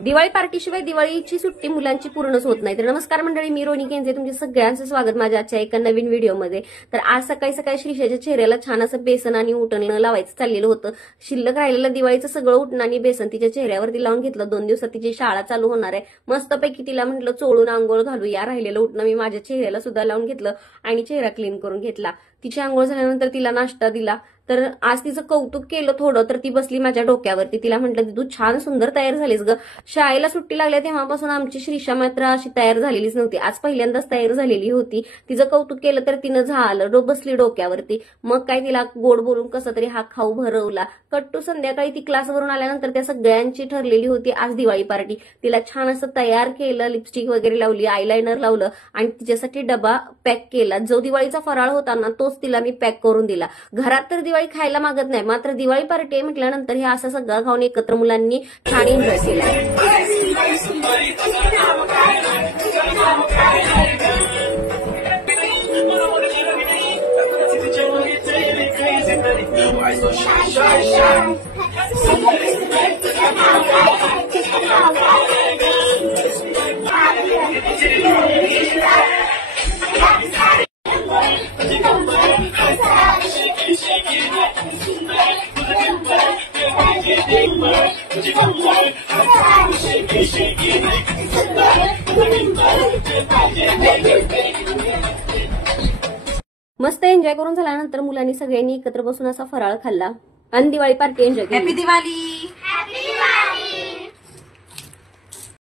दिवाळी पार्टीशिवाय दिवाळीची सुट्टी मुलांची पूर्णच होत नाही। तर नमस्कार मंडळी, मी रोनी केंजे, तुमचे सगळ्यांचं स्वागत माझ्या आजच्या एका नवीन व्हिडिओमध्ये। तर आज सकाळी सकाळी श्रीषाच्या चेहऱ्याला छान असं बेसन आणि उटणं लावायचं चाललेलं होतं। शिल्लक राहिलेलं दिवाळीचं सगळं उटणं आणि बेसन तिच्या चेहऱ्यावरती लावून घेतलं। 2 दिवसात तिची शाळा चालू होणार आहे। मस्तपैकी तिला म्हटलं चोळून आंघोळ घालूया। राहिलेलं उटणं मी माझ्या चेहऱ्याला सुद्धा लावून घेतलं आणि चेहरा क्लीन करून घेतला। तिची आंघोळ झाल्यानंतर तिला नाश्ता दिला। तर आज तिचं कौतुक केलं थोडं, तर ती बसली माझ्या डोक्यावरती। तिला म्हटलं तू छान सुंदर तयार झालीस ग। शाळेला सुट्टी लागल्या तेव्हापासून आमची श्रीषा मात्र अशी तयार झालेलीच नव्हती। आज पहिल्यांदाच तयार झालेली होती। तिचं कौतुक केलं तर तिनं झालं, बसली डोक्यावरती। मग काय तिला गोड बोलून कसं तरी हा खाऊ भरवला। कट्टू संध्याकाळी ती क्लासवरून आल्यानंतर त्या सगळ्यांची ठरलेली होती आज दिवाळी पार्टी। तिला छान असं तयार केलं, लिपस्टिक वगैरे लावली, आयलाइनर लावलं आणि तिच्यासाठी डबा पॅक केला। जो दिवाळीचा फराळ होता ना तोच तिला मी पॅक करून दिला। घरात तर दिवाळी खायला मागत नाही, मात्र दिवाळी पार्टी म्हटल्यानंतर हे असं सगळं खाऊन एकत्र मुलांनी छान एन्जॉय केला। मस्त एन्जॉय करून झाल्यानंतर मुलांनी सगळ्यांनी एकत्र बसून असा फराळ खाल्ला आणि दिवाळी पार्टी एन्जॉय केली। हॅपी दिवाळी।